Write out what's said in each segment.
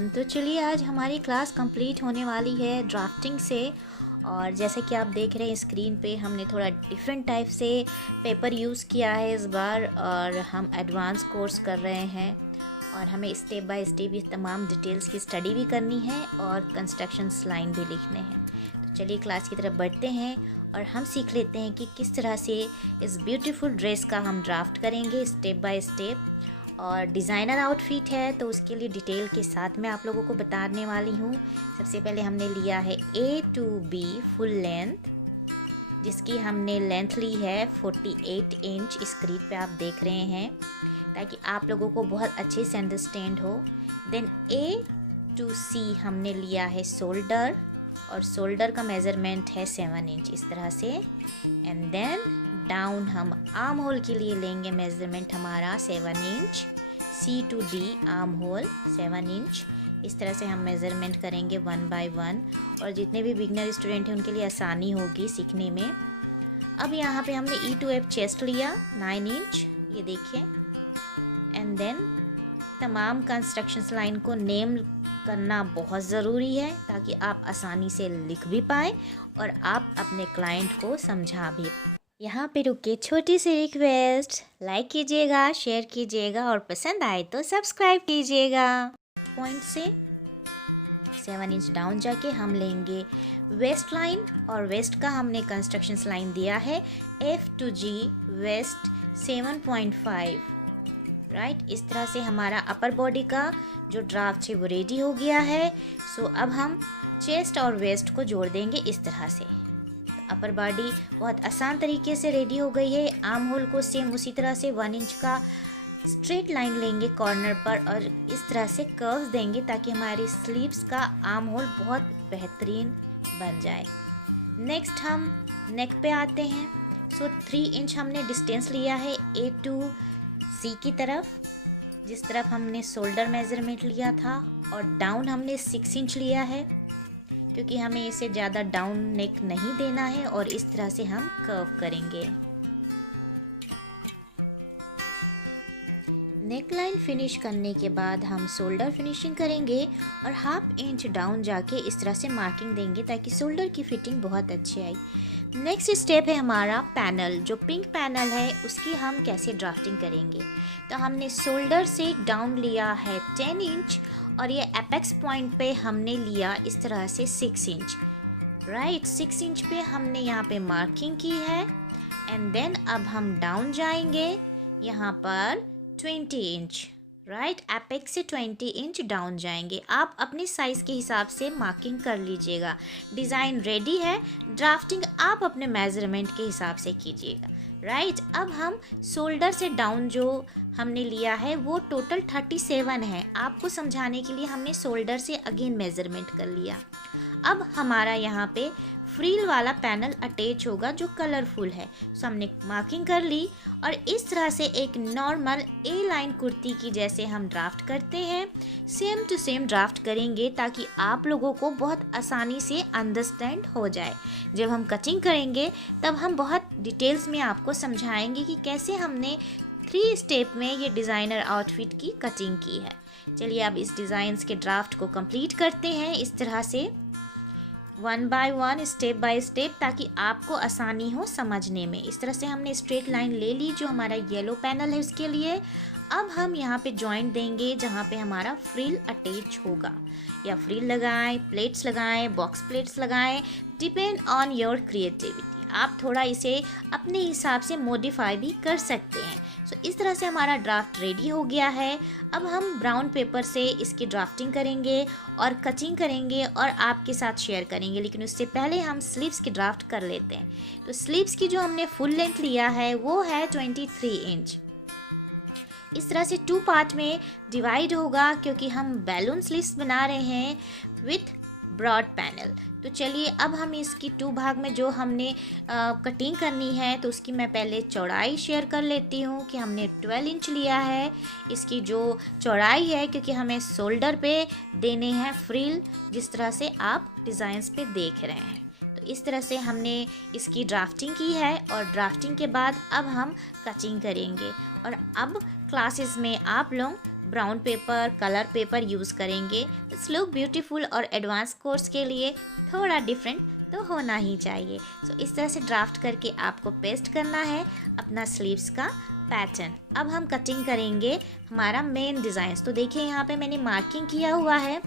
Everyone. तो चलिए आज हमारी क्लास कंप्लीट होने वाली है ड्राफ्टिंग से। और जैसे कि आप देख रहे हैं स्क्रीन पे हमने थोड़ा डिफरेंट टाइप से पेपर यूज़ किया है इस बार, और हम एडवांस कोर्स कर रहे हैं और हमें स्टेप बाय स्टेप ये तमाम डिटेल्स की स्टडी भी करनी है और कंस्ट्रक्शंस लाइन भी लिखने हैं। तो चलिए क्लास की तरफ बढ़ते हैं और हम सीख लेते हैं कि किस तरह से इस ब्यूटीफुल ड्रेस का हम ड्राफ्ट करेंगे स्टेप बाय स्टेप। और डिज़ाइनर आउटफिट है तो उसके लिए डिटेल के साथ मैं आप लोगों को बताने वाली हूँ। सबसे पहले हमने लिया है A to B full length, जिसकी हमने लेंथ ली है 48 इंच। स्क्रीन पे आप देख रहे हैं ताकि आप लोगों को बहुत अच्छे से अंडरस्टैंड हो। देन A to C हमने लिया है शोल्डर, और शोल्डर का मेज़रमेंट है 7 इंच इस तरह से। एंड देन डाउन हम आर्म होल के लिए लेंगे मेज़रमेंट हमारा 7 inch. C to D arm hole 7 inch. इस तरह से हम मेज़रमेंट करेंगे 1 बाय 1, और जितने भी बिगनर स्टूडेंट हैं उनके लिए आसानी होगी सीखने में। अब यहाँ पे हमने E to F चेस्ट लिया 9 इंच, ये देखिए। एंड देन तमाम कंस्ट्रक्शंस लाइन को नेम करना बहुत ज़रूरी है ताकि आप आसानी से लिख भी पाएँ और आप अपने क्लाइंट को समझा भी। यहाँ पे रुके छोटी सी रिक्वेस्ट, लाइक कीजिएगा, शेयर कीजिएगा और पसंद आए तो सब्सक्राइब कीजिएगा। पॉइंट से 7 इंच डाउन जाके हम लेंगे वेस्ट लाइन, और वेस्ट का हमने कंस्ट्रक्शंस लाइन दिया है F to G waist 7.5 right. इस तरह से हमारा अपर बॉडी का जो ड्राफ्ट है वो रेडी हो गया है। सो अब हम चेस्ट और वेस्ट को जोड़ देंगे इस तरह से। अपर बॉडी बहुत आसान तरीके से रेडी हो गई है। आर्म होल को सेम उसी तरह से 1 इंच का स्ट्रेट लाइन लेंगे कॉर्नर पर और इस तरह से कर्व्स देंगे ताकि हमारी स्लीव्स का आर्म होल बहुत बेहतरीन बन जाए। नेक्स्ट हम नेक पे आते हैं। सो 3 इंच हमने डिस्टेंस लिया है A to C की तरफ, जिस तरफ हमने शोल्डर मेज़रमेंट लिया था, और डाउन हमने 6 इंच लिया है क्योंकि हमें इसे ज़्यादा डाउन नेक नहीं देना है, और इस तरह से हम कर्व करेंगे। नेक लाइन फिनिश करने के बाद हम शोल्डर फिनिशिंग करेंगे और 1/2 इंच डाउन जाके इस तरह से मार्किंग देंगे ताकि शोल्डर की फिटिंग बहुत अच्छी आई। नेक्स्ट स्टेप है हमारा पैनल। जो पिंक पैनल है उसकी हम कैसे ड्राफ्टिंग करेंगे। तो हमने शोल्डर से डाउन लिया है 10 इंच, और ये एपेक्स पॉइंट पे हमने लिया इस तरह से 6 इंच राइट। 6 इंच पे हमने यहाँ पे मार्किंग की है। एंड देन अब हम डाउन जाएंगे यहाँ पर 20 इंच राइट। एपेक्स से 20 इंच डाउन जाएंगे। आप अपने साइज़ के हिसाब से मार्किंग कर लीजिएगा। डिज़ाइन रेडी है, ड्राफ्टिंग आप अपने मेज़रमेंट के हिसाब से कीजिएगा राइट। अब हम शोल्डर से डाउन जो हमने लिया है वो टोटल 37 है। आपको समझाने के लिए हमने शोल्डर से अगेन मेज़रमेंट कर लिया। अब हमारा यहाँ पे फ्रिल वाला पैनल अटैच होगा जो कलरफुल है। सो हमने मार्किंग कर ली और इस तरह से एक नॉर्मल A लाइन कुर्ती की जैसे हम ड्राफ्ट करते हैं सेम टू सेम ड्राफ्ट करेंगे ताकि आप लोगों को बहुत आसानी से अंडरस्टैंड हो जाए। जब हम कटिंग करेंगे तब हम बहुत डिटेल्स में आपको समझाएंगे कि कैसे हमने 3 स्टेप में ये डिज़ाइनर आउटफिट की कटिंग की है। चलिए अब इस डिज़ाइंस के ड्राफ्ट को कंप्लीट करते हैं इस तरह से 1 बाय 1 स्टेप बाय स्टेप, ताकि आपको आसानी हो समझने में। इस तरह से हमने स्ट्रेट लाइन ले ली जो हमारा येलो पैनल है उसके लिए। अब हम यहाँ पे जॉइंट देंगे जहाँ पे हमारा फ्रिल अटैच होगा, या फ्रिल लगाएं, प्लेट्स लगाएं, बॉक्स प्लेट्स लगाएं, डिपेंड ऑन योर क्रिएटिविटी। आप थोड़ा इसे अपने हिसाब से मॉडिफाई भी कर सकते हैं। सो इस तरह से हमारा ड्राफ्ट रेडी हो गया है। अब हम ब्राउन पेपर से इसकी ड्राफ्टिंग करेंगे और कटिंग करेंगे और आपके साथ शेयर करेंगे, लेकिन उससे पहले हम स्लीव्स की ड्राफ्ट कर लेते हैं। तो स्लीव्स की जो हमने फुल लेंथ लिया है वो है 23 इंच। इस तरह से 2 पार्ट में डिवाइड होगा क्योंकि हम बैलून स्लीव्स बना रहे हैं विथ ब्रॉड पैनल। तो चलिए अब हम इसकी 2 भाग में जो हमने कटिंग करनी है तो उसकी मैं पहले चौड़ाई शेयर कर लेती हूँ कि हमने 12 इंच लिया है इसकी जो चौड़ाई है, क्योंकि हमें शोल्डर पे देने हैं फ्रिल जिस तरह से आप डिज़ाइंस पे देख रहे हैं। तो इस तरह से हमने इसकी ड्राफ्टिंग की है, और ड्राफ्टिंग के बाद अब हम कटिंग करेंगे। और अब क्लासेस में आप लोग brown paper, colour paper use करेंगे। इट्स लुक ब्यूटीफुल और एडवांस कोर्स के लिए थोड़ा डिफरेंट तो होना ही चाहिए। सो इस तरह से ड्राफ्ट करके आपको पेस्ट करना है अपना स्लीव्स का पैटर्न। अब हम कटिंग करेंगे हमारा मेन डिज़ाइन। तो देखिए यहाँ पे मैंने मार्किंग किया हुआ है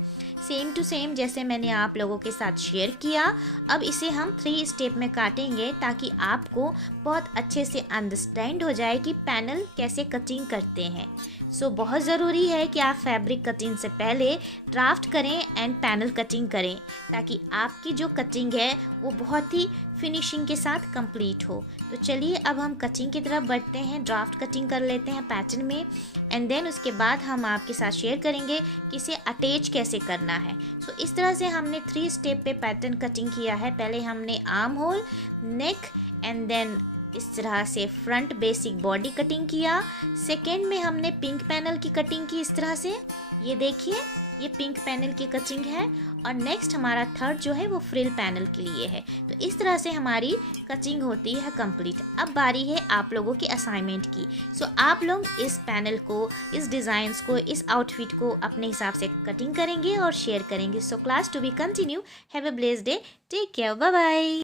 सेम टू सेम जैसे मैंने आप लोगों के साथ शेयर किया। अब इसे हम 3 स्टेप में काटेंगे ताकि आपको बहुत अच्छे से अंडरस्टैंड हो जाए कि पैनल कैसे कटिंग करते हैं। सो बहुत ज़रूरी है कि आप फैब्रिक कटिंग से पहले ड्राफ्ट करें एंड पैनल कटिंग करें ताकि आपकी जो कटिंग है वो बहुत ही फिनिशिंग के साथ कंप्लीट हो। तो चलिए अब हम कटिंग की तरफ बढ़ते हैं, ड्राफ्ट कटिंग कर लेते हैं पैटर्न में एंड देन उसके बाद हम आपके साथ शेयर करेंगे कि इसे अटैच कैसे करना है। सो इस तरह से हमने 3 स्टेप पे पैटर्न कटिंग किया है। पहले हमने arm hole, neck and then इस तरह से फ्रंट बेसिक बॉडी कटिंग किया। सेकेंड में हमने पिंक पैनल की कटिंग की इस तरह से, ये देखिए ये पिंक पैनल की कटिंग है। और नेक्स्ट हमारा थर्ड जो है वो फ्रिल पैनल के लिए है। तो इस तरह से हमारी कटिंग होती है कंप्लीट। अब बारी है आप लोगों की असाइनमेंट की। सो आप लोग इस पैनल को, इस डिज़ाइंस को, इस आउटफिट को अपने हिसाब से कटिंग करेंगे और शेयर करेंगे। So class to be continue. Have a blessed day, take care, bye bye.